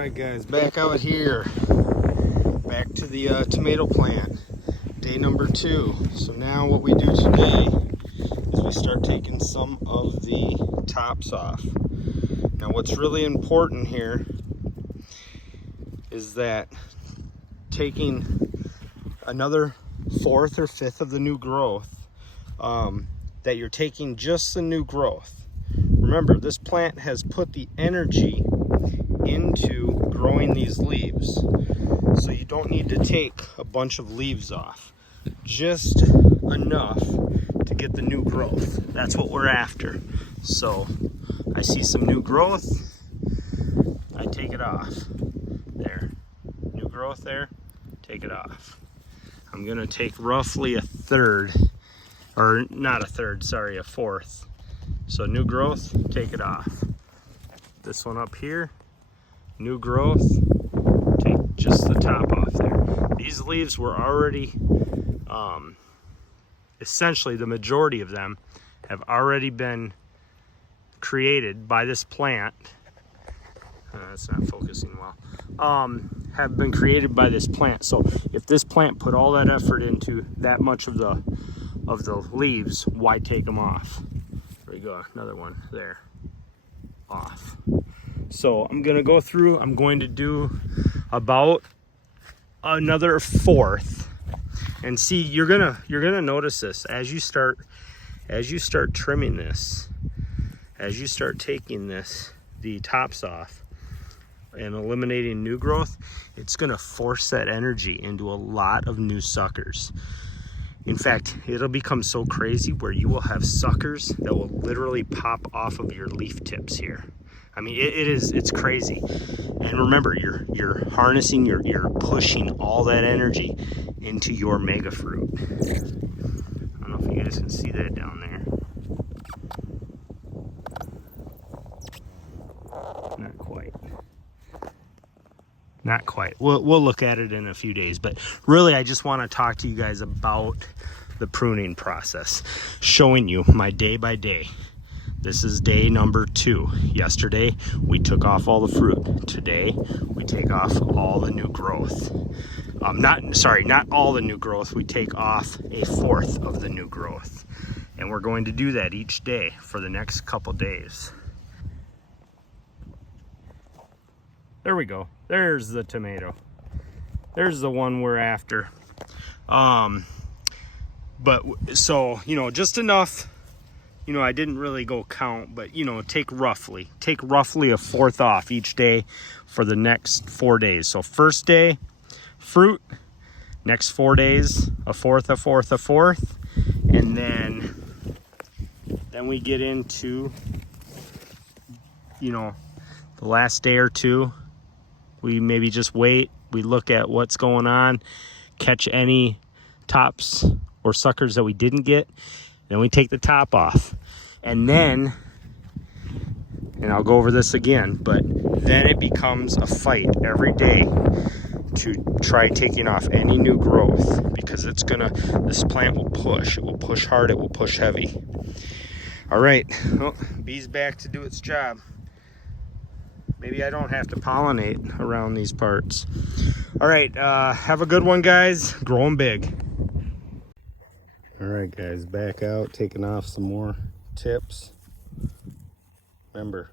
Alright guys, back out here, back to the tomato plant, day number 2. So now what we do today is we start taking some of the tops off. Now what's really important here is that taking another 4th or 5th of the new growth, that you're taking just the new growth. Remember, this plant has put the energy into growing these leaves, so you don't need to take a bunch of leaves off, just enough to get the new growth. That's what we're after. So I see some new growth, I take it off. There, new growth there, take it off. I'm gonna take roughly a third, or not a third, sorry, a 4th. So new growth, take it off. This one up here, new growth, take just the top off there. These leaves were already, essentially the majority of them have already been created by this plant. It's not focusing well. Have been created by this plant. So if this plant put all that effort into that much of the leaves, why take them off? There we go, another one there, off. So I'm gonna go through, I'm going to do about another 4th, and see, you're gonna notice this as you start trimming this, as you start taking the tops off and eliminating new growth, it's gonna force that energy into a lot of new suckers. In fact, it'll become so crazy where you will have suckers that will literally pop off of your leaf tips here. I mean, it's crazy. And remember, you're harnessing, you're pushing all that energy into your mega fruit. I don't know if you guys can see that down there. Not quite. Not quite. We'll look at it in a few days, but really I just want to talk to you guys about the pruning process, showing you my day by day. This is day number 2. Yesterday we took off all the fruit. Today we take off all the new growth. Not all the new growth. We take off a 4th of the new growth, and we're going to do that each day for the next couple days. There we go. There's the tomato. There's the one we're after. But so, just enough, I didn't really go count, but take roughly a 4th off each day for the next 4 days. So first day, fruit, next 4 days, a 4th, a 4th, a 4th, and then we get into, the last day or 2. We maybe just wait, we look at what's going on, catch any tops or suckers that we didn't get, then we take the top off. And I'll go over this again, but then it becomes a fight every day to try taking off any new growth, because this plant will push. It will push hard, it will push heavy. All right, well, bee's back to do its job. Maybe I don't have to pollinate around these parts. All right, have a good one, guys. Growing big. All right, guys, back out, taking off some more tips. Remember,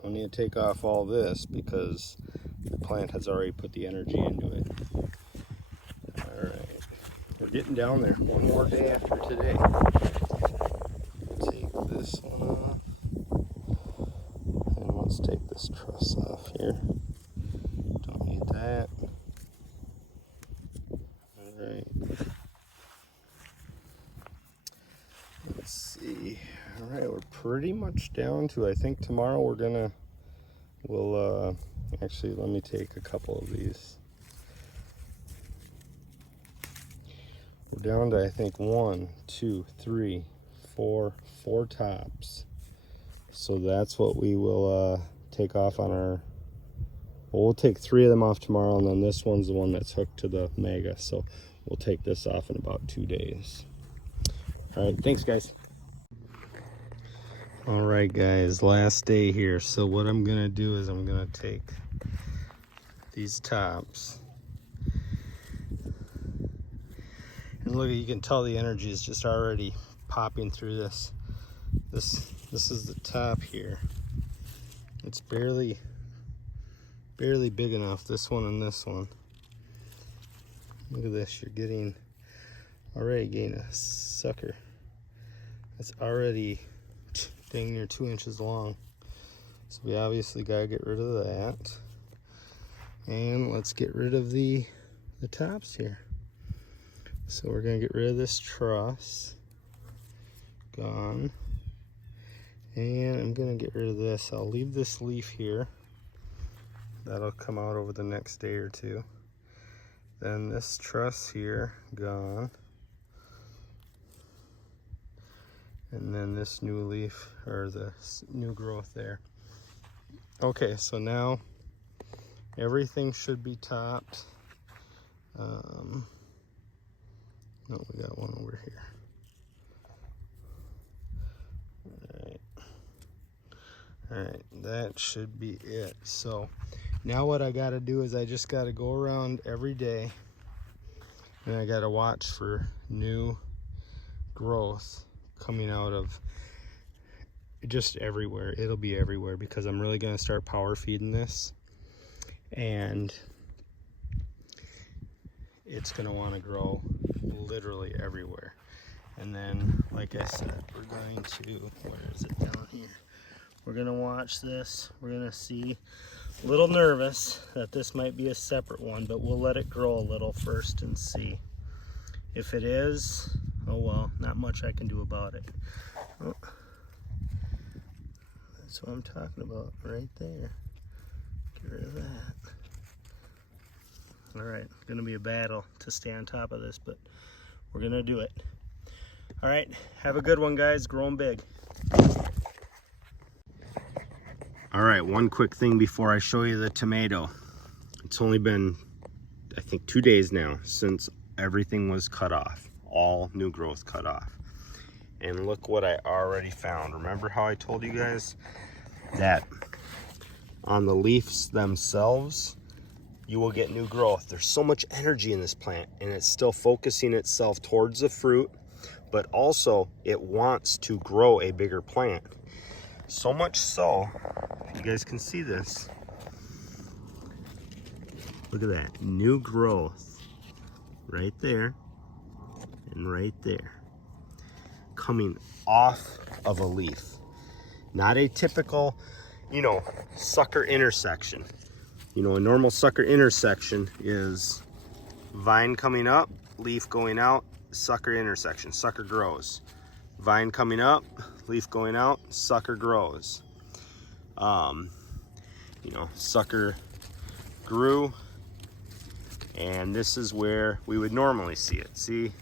don't need to take off all this because the plant has already put the energy into it. All right, we're getting down there. One more day after today. Take this one off. And let's take this truss off here. Don't need that. All right. Let's see. All right, we're pretty much down to, I think tomorrow we'll actually, let me take a couple of these. We're down to, I think, 1, 2, 3, 4 tops. So that's what we will take off on our, well, we'll take 3 of them off tomorrow, and then this one's the one that's hooked to the Mega. So we'll take this off in about 2 days. All right, thanks guys. All right, guys, last day here. So what I'm gonna do is I'm gonna take these tops, and look, you can tell the energy is just already popping through this. This is the top here. It's barely big enough, this one and this one. Look at this, you're already getting a sucker that's already dang near 2 inches long. So we obviously gotta get rid of that. And let's get rid of the tops here. So we're gonna get rid of this truss. Gone. And I'm gonna get rid of this. I'll leave this leaf here. That'll come out over the next day or two. Then this truss here, gone. And then this new leaf, or the new growth there. Okay, so now everything should be topped. No, we got one over here. All right, that should be it. So now what I gotta do is I just gotta go around every day, and I gotta watch for new growth coming out of just everywhere. It'll be everywhere because I'm really gonna start power feeding this, and it's gonna wanna grow literally everywhere. And then, like I said, we're going to, where is it, down here? We're gonna watch this. We're gonna see. A little nervous that this might be a separate one, but we'll let it grow a little first and see. If it is, oh well, not much I can do about it. Oh, that's what I'm talking about right there. Get rid of that. All right, it's gonna be a battle to stay on top of this, but we're gonna do it. All right, have a good one, guys. Growing big. All right, one quick thing before I show you the tomato. It's only been, I think, 2 days now since everything was cut off, all new growth cut off. And look what I already found. Remember how I told you guys that on the leaves themselves, you will get new growth. There's so much energy in this plant, and it's still focusing itself towards the fruit, but also it wants to grow a bigger plant. So much so, you guys can see this. Look at that, new growth right there and right there, coming off of a leaf. Not a typical, sucker intersection. A normal sucker intersection is vine coming up, leaf going out, sucker intersection, sucker grows. Vine coming up, leaf going out, sucker grows. Sucker grew, and this is where we would normally see it. See,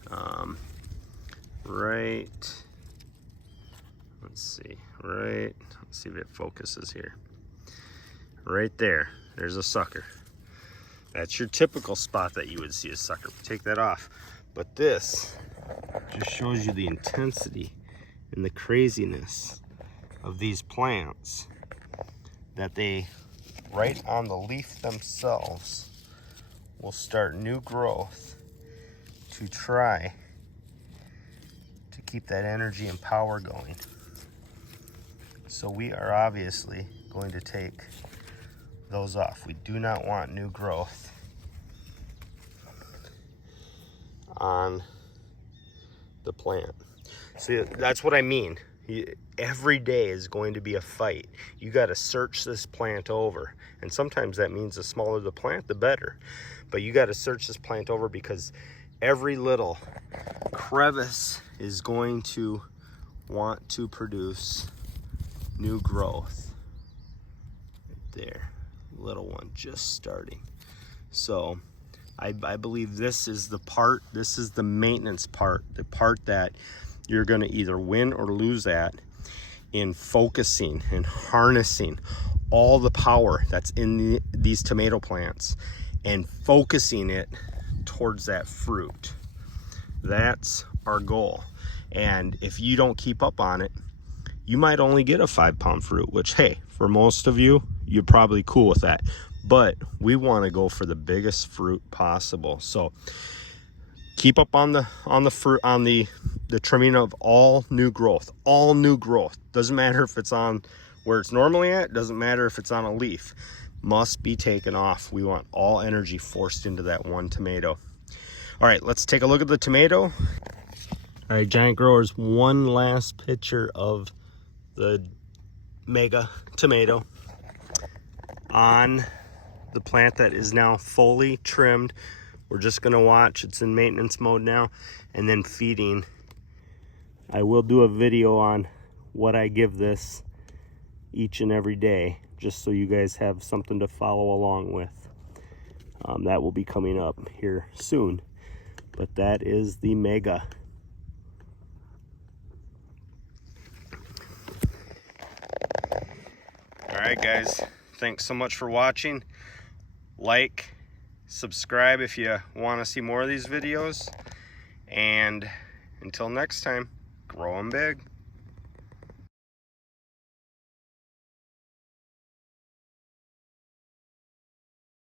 let's see if it focuses here. Right there, there's a sucker. That's your typical spot that you would see a sucker. Take that off. But this just shows you the intensity and the craziness of these plants, that they, right on the leaf themselves, will start new growth to try to keep that energy and power going. So we are obviously going to take those off. We do not want new growth on the plant. See, that's what I mean. Every day is going to be a fight. You got to search this plant over, and sometimes that means the smaller the plant, the better. But you got to search this plant over, because every little crevice is going to want to produce new growth. Right there, little one just starting. So I believe this is the maintenance part, the part that you're going to either win or lose at in focusing and harnessing all the power that's in these tomato plants and focusing it towards that fruit. That's our goal. And if you don't keep up on it, you might only get a 5-pound fruit, which, hey, for most of you, you're probably cool with that. But we want to go for the biggest fruit possible. So keep up on the fruit, on the trimming of all new growth. All new growth. Doesn't matter if it's on where it's normally at. Doesn't matter if it's on a leaf. Must be taken off. We want all energy forced into that one tomato. All right, let's take a look at the tomato. All right, giant growers, one last picture of the mega tomato on the plant that is now fully trimmed. We're just gonna watch. It's in maintenance mode now, and then feeding. I will do a video on what I give this each and every day, just so you guys have something to follow along with. That will be coming up here soon. But that is the mega. All right, guys. Thanks so much for watching. Like, subscribe if you want to see more of these videos. And until next time, grow 'em big.